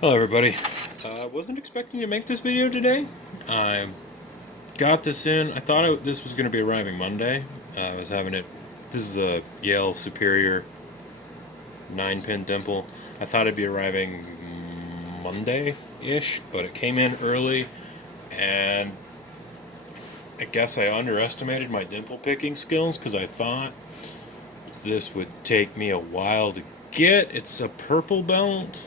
Hello everybody. I wasn't expecting to make this video today. I got this in. I thought this was going to be arriving Monday. I was having it. This is a Yale Superior 9-pin dimple. I thought it'd be arriving Monday-ish, but it came in early, and I guess I underestimated my dimple picking skills because I thought this would take me a while to get. It's a purple belt,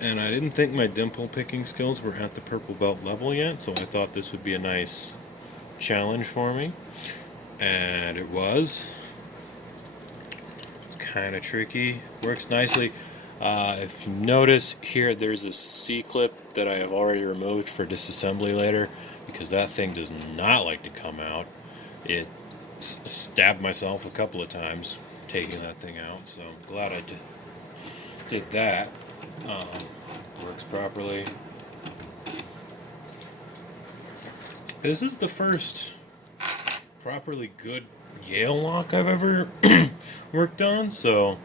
and I didn't think my dimple picking skills were at the purple belt level yet, so I thought this would be a nice challenge for me, and it was. It's kind of tricky. Works nicely. If you notice here, there's a C-clip that I have already removed for disassembly later, because that thing does not like to come out. It stabbed myself a couple of times taking that thing out, so I'm glad I did that. Works properly. This is the first properly good Yale lock I've ever worked on, so it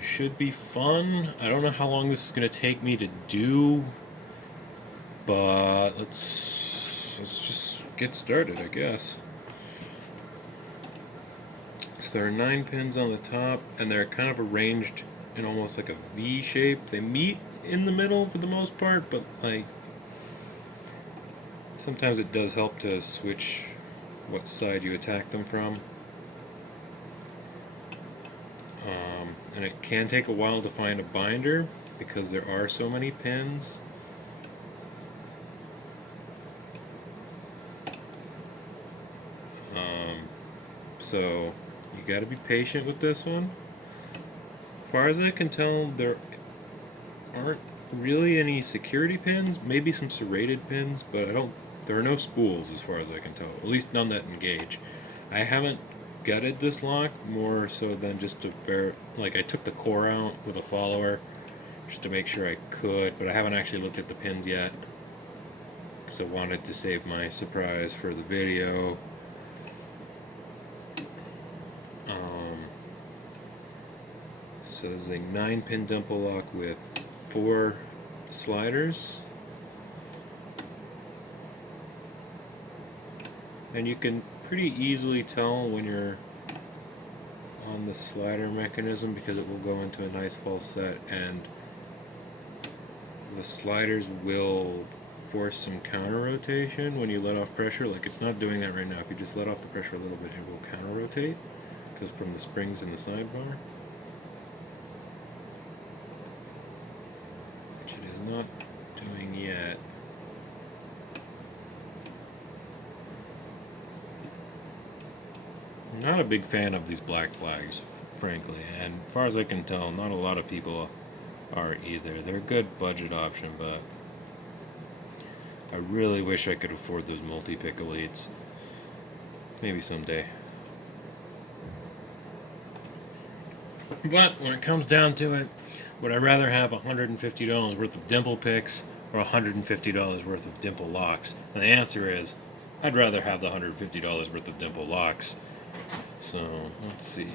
should be fun. I don't know how long this is going to take me to do, but let's just get started, I guess. So there are 9 pins on the top, and they're kind of arranged in almost like a V shape. They meet in the middle for the most part, but like sometimes it does help to switch what side you attack them from. And it can take a while to find a binder because there are so many pins. So you got to be patient with this one. As far as I can tell, there aren't really any security pins, maybe some serrated pins, but there are no spools as far as I can tell, at least none that engage. I haven't gutted this lock more so than just to like I took the core out with a follower just to make sure I could, but I haven't actually looked at the pins yet because I wanted to save my surprise for the video. So this is a 9-pin dimple lock with 4 sliders. And you can pretty easily tell when you're on the slider mechanism because it will go into a nice false set, and the sliders will force some counter rotation when you let off pressure. Like it's not doing that right now. If you just let off the pressure a little bit, it will counter rotate because from the springs in the sidebar. Which it is not doing yet. I'm not a big fan of these black flags, frankly, and as far as I can tell, not a lot of people are either. They're a good budget option, but I really wish I could afford those multi-pick elites. Maybe someday. But when it comes down to it, would I rather have $150 worth of dimple picks or $150 worth of dimple locks? And the answer is, I'd rather have the $150 worth of dimple locks. So, let's see.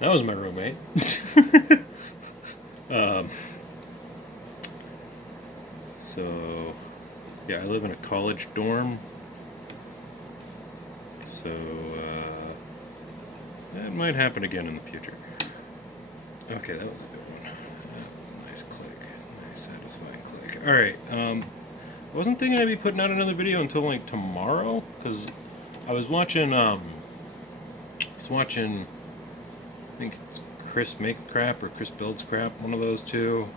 That was my roommate. um, so, yeah, I live in a college dorm. So, that might happen again in the future. Okay, that was a good one. Nice click. Nice satisfying click. Alright, I wasn't thinking I'd be putting out another video until like tomorrow, because I was watching, I think it's Chris Make Crap or Chris Builds Crap, one of those two.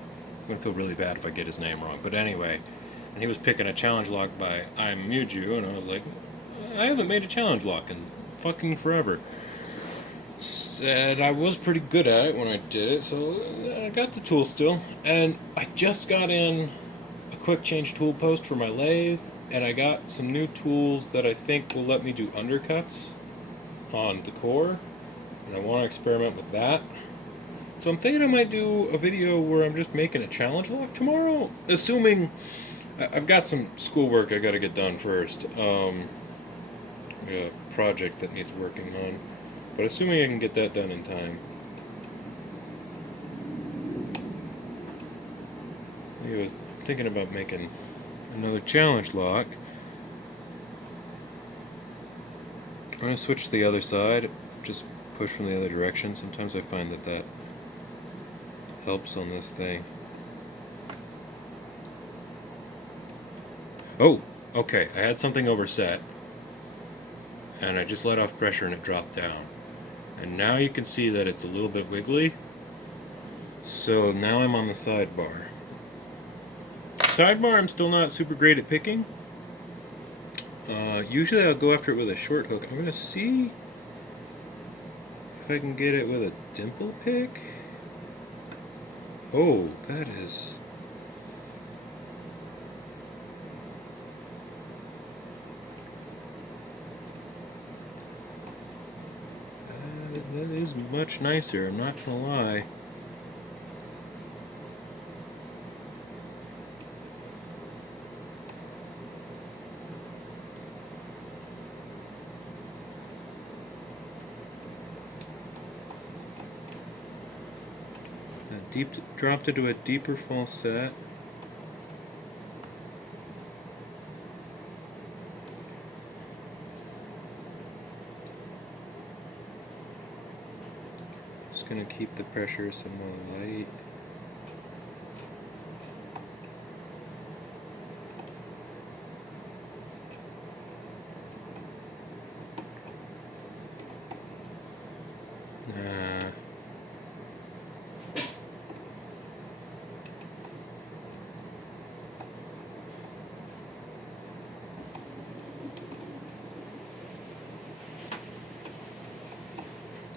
I'm going to feel really bad if I get his name wrong. But anyway, and he was picking a challenge lock by I Muju, and I was like, I haven't made a challenge lock in fucking forever. Said I was pretty good at it when I did it, so I got the tool still. And I just got in a quick change tool post for my lathe, and I got some new tools that I think will let me do undercuts on the core, and I want to experiment with that. So I'm thinking I might do a video where I'm just making a challenge lock tomorrow, assuming I've got some schoolwork I got to get done first. A project that needs working on, but assuming I can get that done in time. I was thinking about making another challenge lock. I'm going to switch to the other side, just push from the other direction. Sometimes I find that helps on this thing. Oh, okay, I had something overset, and I just let off pressure and it dropped down. And now you can see that it's a little bit wiggly. So now I'm on the sidebar. Sidebar I'm still not super great at picking. Usually I'll go after it with a short hook. I'm going to see if I can get it with a dimple pick. Oh, that is... that is much nicer, I'm not going to lie. Dropped it to a deeper falset. Just gonna keep the pressure somewhat light.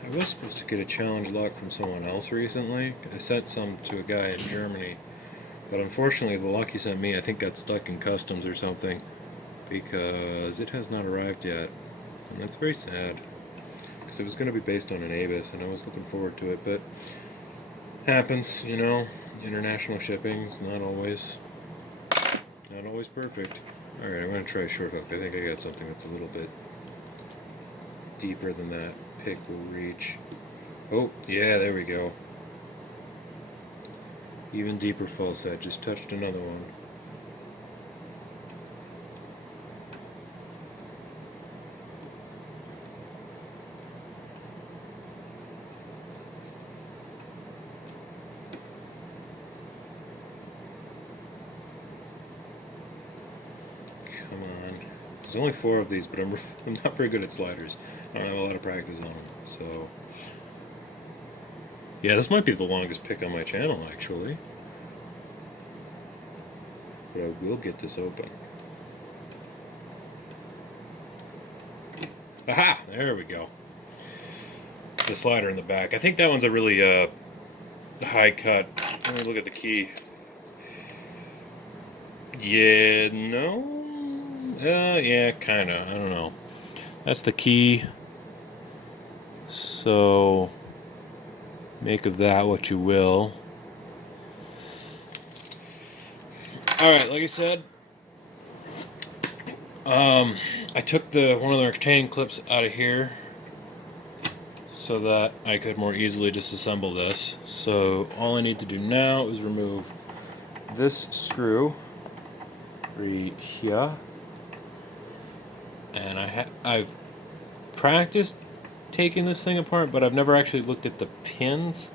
I was supposed to get a challenge lock from someone else recently. I sent some to a guy in Germany, but unfortunately the lock he sent me I think got stuck in customs or something because it has not arrived yet. And that's very sad because it was going to be based on an Avis and I was looking forward to it, but happens, you know, international shipping is not always perfect. Alright, I'm going to try a short hook. I think I got something that's a little bit deeper than that pick will reach. Oh, yeah, there we go. Even deeper falset, just touched another one. Come on. There's only 4 of these, but I'm not very good at sliders. I don't have a lot of practice on them, so... Yeah, this might be the longest pick on my channel, actually. But I will get this open. Aha! There we go. It's the slider in the back. I think that one's a really high cut. Let me look at the key. Yeah, no? Yeah, kinda. I don't know. That's the key. So, make of that what you will. Alright, like I said, I took one of the retaining clips out of here so that I could more easily disassemble this. So all I need to do now is remove this screw right here. And I've practiced taking this thing apart, but I've never actually looked at the pins.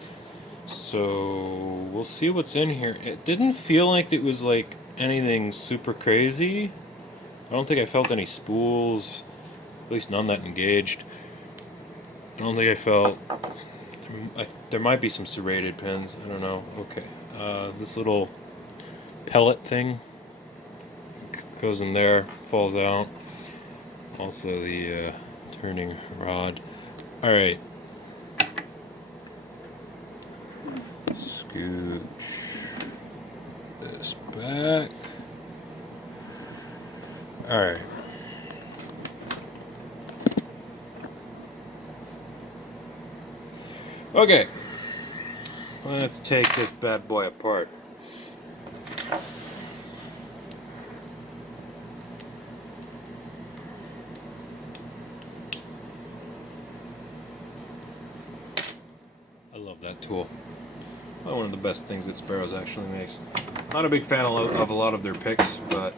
So we'll see what's in here. It didn't feel like it was like anything super crazy. I don't think I felt any spools, at least none that engaged. I don't think I felt... there might be some serrated pins, I don't know. Okay. This little pellet thing goes in there, falls out. Also the turning rod. Alright. Scooch this back. Alright. Okay. Let's take this bad boy apart. I love that tool. One of the best things that Sparrows actually makes. Not a big fan of a lot of their picks, but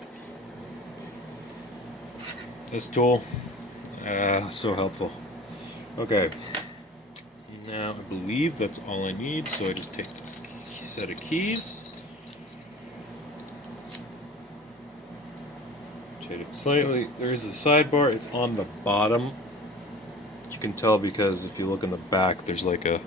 this tool, so helpful. Okay, now I believe that's all I need, so I just take this set of keys, rotate it slightly. There is a sidebar, it's on the bottom. You can tell because if you look in the back, there's like a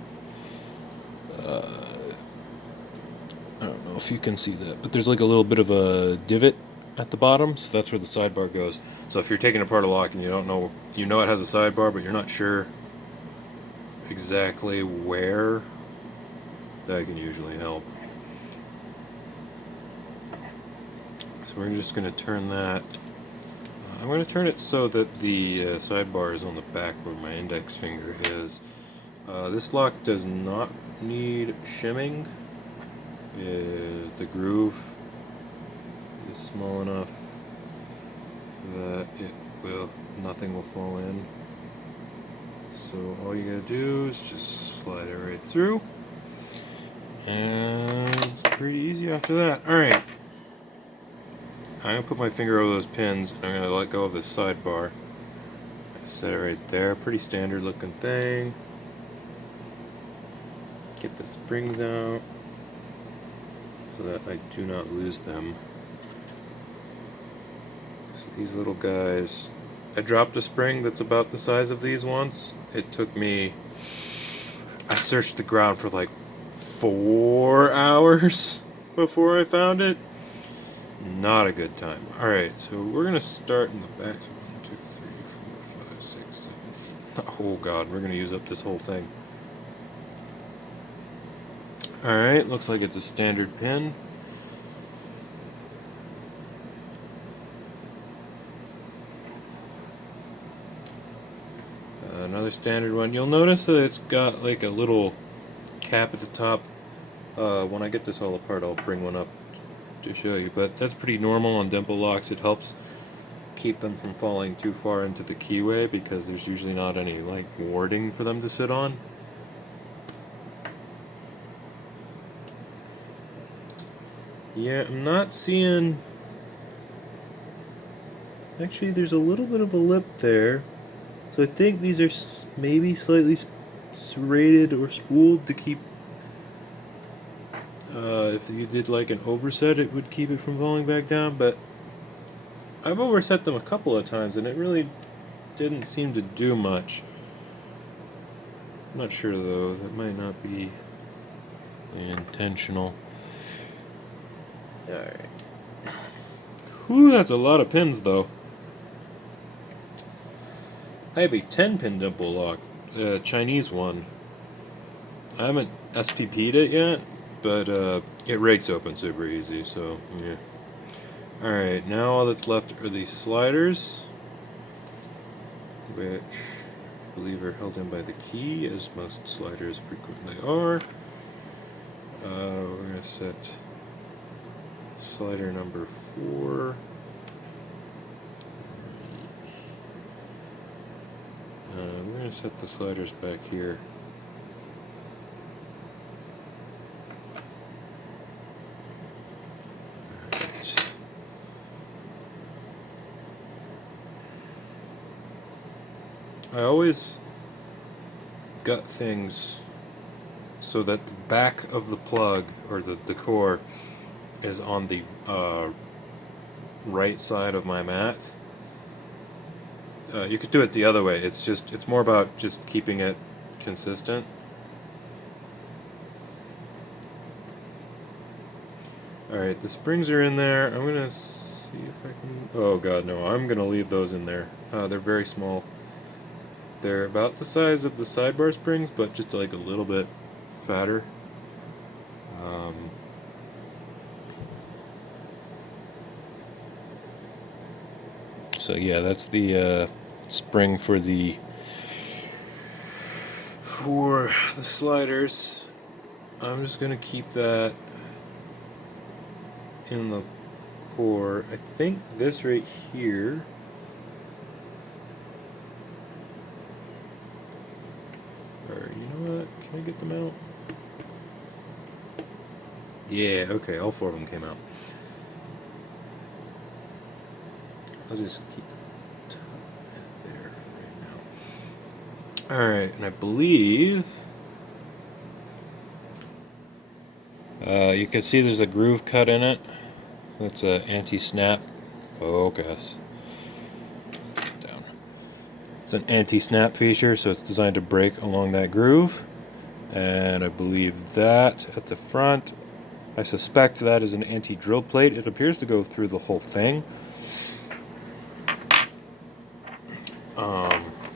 I don't know if you can see that, but there's like a little bit of a divot at the bottom, so that's where the sidebar goes. So if you're taking apart a lock and you don't know, you know it has a sidebar, but you're not sure exactly where, that can usually help. So we're just going to turn that. I'm going to turn it so that the sidebar is on the back where my index finger is. This lock does not need shimming. The groove is small enough that nothing will fall in. So all you gotta do is just slide it right through, and it's pretty easy after that. Alright, I'm gonna put my finger over those pins and I'm gonna let go of this sidebar. Set it right there, pretty standard looking thing. Get the springs out so that I do not lose them. So these little guys, I dropped a spring that's about the size of these once. It took me, I searched the ground for like 4 hours before I found it. Not a good time. Alright, so we're gonna start in the back. So 1, 2, 3, 4, 5, 6, 7, 8. Oh god, we're gonna use up this whole thing. Alright, looks like it's a standard pin. Another standard one. You'll notice that it's got like a little cap at the top. When I get this all apart, I'll bring one up to show you, but that's pretty normal on dimple locks. It helps keep them from falling too far into the keyway because there's usually not any like warding for them to sit on. Yeah, I'm not seeing... Actually, there's a little bit of a lip there. So I think these are maybe slightly serrated or spooled to keep... if you did like an overset, it would keep it from falling back down, but I've overset them a couple of times and it really didn't seem to do much. I'm not sure though, that might not be intentional. Alright. Whew, that's a lot of pins though. I have a 10-pin dimple lock, a Chinese one. I haven't SPP'd it yet, but it rakes open super easy, so yeah. Alright, now all that's left are these sliders, which I believe are held in by the key, as most sliders frequently are. We're going to set slider number 4. I'm going to set the sliders back here. Right. I always gut things so that the back of the plug, or the core, is on the right side of my mat. You could do it the other way. It's more about just keeping it consistent. Alright, the springs are in there. I'm gonna see if I can... Oh god, no. I'm gonna leave those in there. They're very small. They're about the size of the sidebar springs, but just like a little bit fatter. So yeah, that's the spring for the sliders. I'm just gonna keep that in the core. I think this right here. Or you know what? Can I get them out? Yeah, okay, all four of them came out. I'll just keep that there for right now. Alright, and I believe you can see there's a groove cut in it. That's an anti-snap. Focus. Down. It's an anti-snap feature, so it's designed to break along that groove. And I believe that at the front, I suspect that is an anti-drill plate. It appears to go through the whole thing.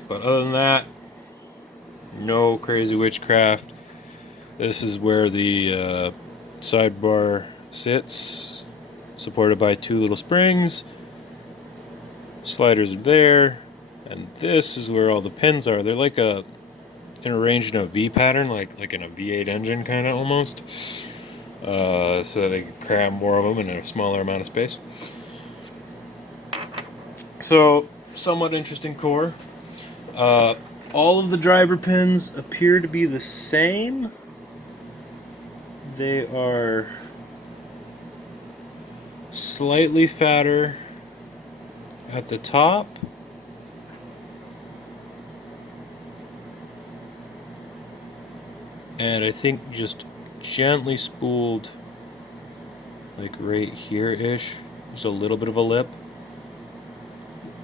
But other than that, no crazy witchcraft. This is where the sidebar sits, supported by two little springs. Sliders are there, and this is where all the pins are. They're like arranged in a V pattern, like in a V8 engine kind of almost. So that they can cram more of them in a smaller amount of space. So, somewhat interesting core. All of the driver pins appear to be the same. They are slightly fatter at the top. And I think just gently spooled, like right here-ish. Just a little bit of a lip.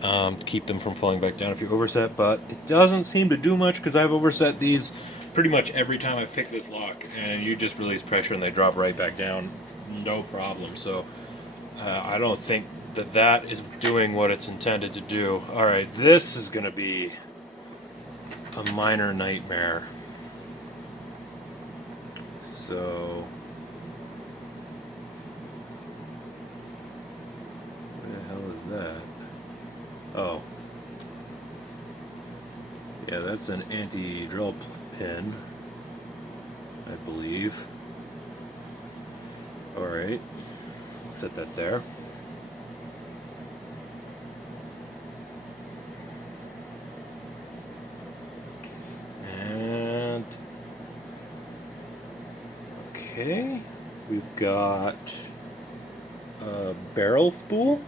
To keep them from falling back down if you overset, but it doesn't seem to do much because I've overset these pretty much every time I pick this lock, and you just release pressure and they drop right back down, no problem. So I don't think that is doing what it's intended to do. Alright, this is going to be a minor nightmare. So what the hell is that? Oh. Yeah, that's an anti-drill pin, I believe. Alright. Set that there. And... okay. We've got a barrel spool.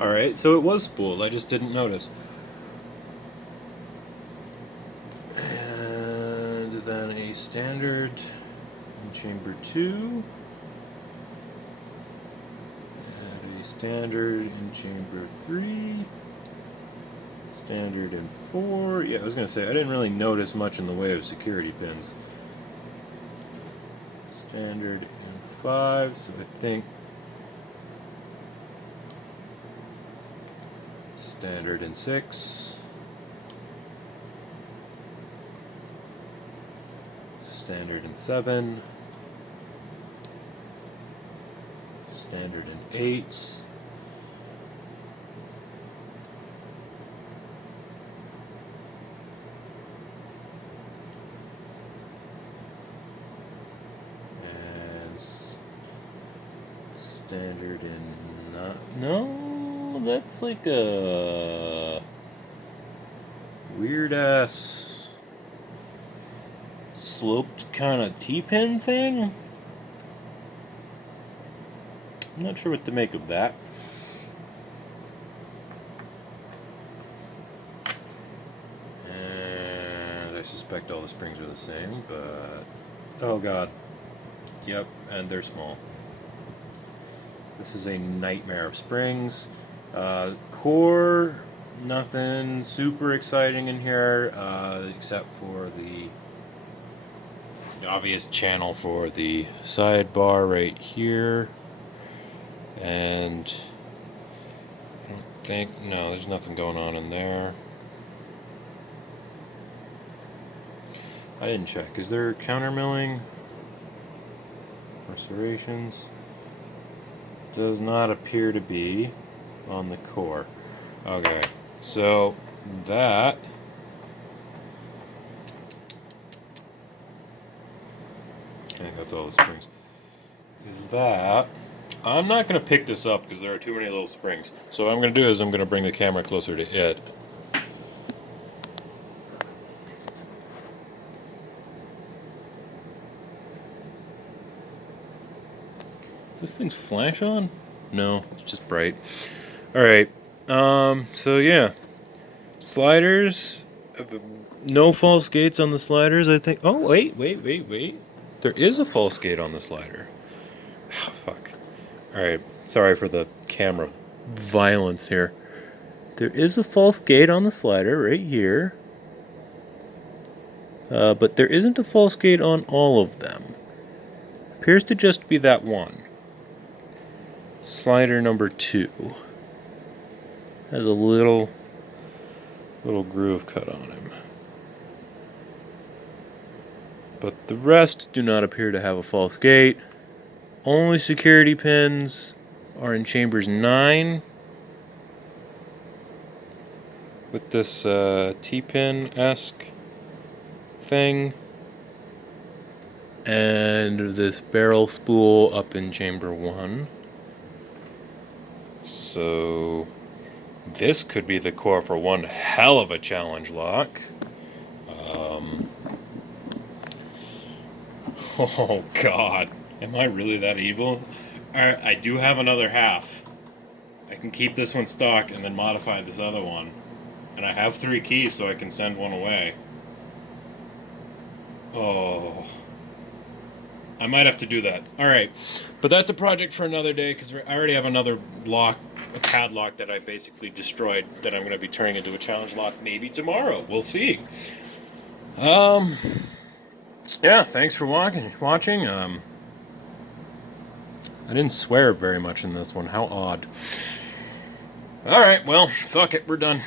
Alright, so it was spooled, I just didn't notice. And then a standard in chamber 2. And a standard in chamber 3. Standard in 4. Yeah, I was going to say, I didn't really notice much in the way of security pins. Standard in 5, so I think standard in 6, standard in 7, standard in 8, and standard in 9. No, that's like a weird ass sloped kind of T-pin thing. I'm not sure what to make of that. And I suspect all the springs are the same, but oh god. Yep, and they're small. This is a nightmare of springs. Core, nothing super exciting in here, except for the obvious channel for the sidebar right here. And I don't think, no, there's nothing going on in there. I didn't check. Is there counter milling? Restorations? Does not appear to be on the core. Okay, so that I think that's all the springs. Is that I'm not going to pick this up because there are too many little springs. So what I'm going to do is I'm going to bring the camera closer to it. Does this thing's flash on? No, it's just bright. Alright, so yeah. Sliders. No false gates on the sliders, I think. Oh, wait. There is a false gate on the slider. Oh, fuck. Alright, sorry for the camera violence here. There is a false gate on the slider right here. But there isn't a false gate on all of them. Appears to just be that one. Slider number 2 has a little groove cut on him. But the rest do not appear to have a false gate. Only security pins are in chambers 9 with this T-pin-esque thing, and this barrel spool up in chamber 1. So this could be the core for one hell of a challenge lock. Oh god, am I really that evil? Alright, I do have another half. I can keep this one stock and then modify this other one. And I have 3 keys so I can send one away. Oh, I might have to do that. Alright, but that's a project for another day because I already have another lock, a padlock that I basically destroyed that I'm going to be turning into a challenge lock maybe tomorrow. We'll see. Yeah, thanks for watching. I didn't swear very much in this one. How odd. Alright, well, fuck it. We're done.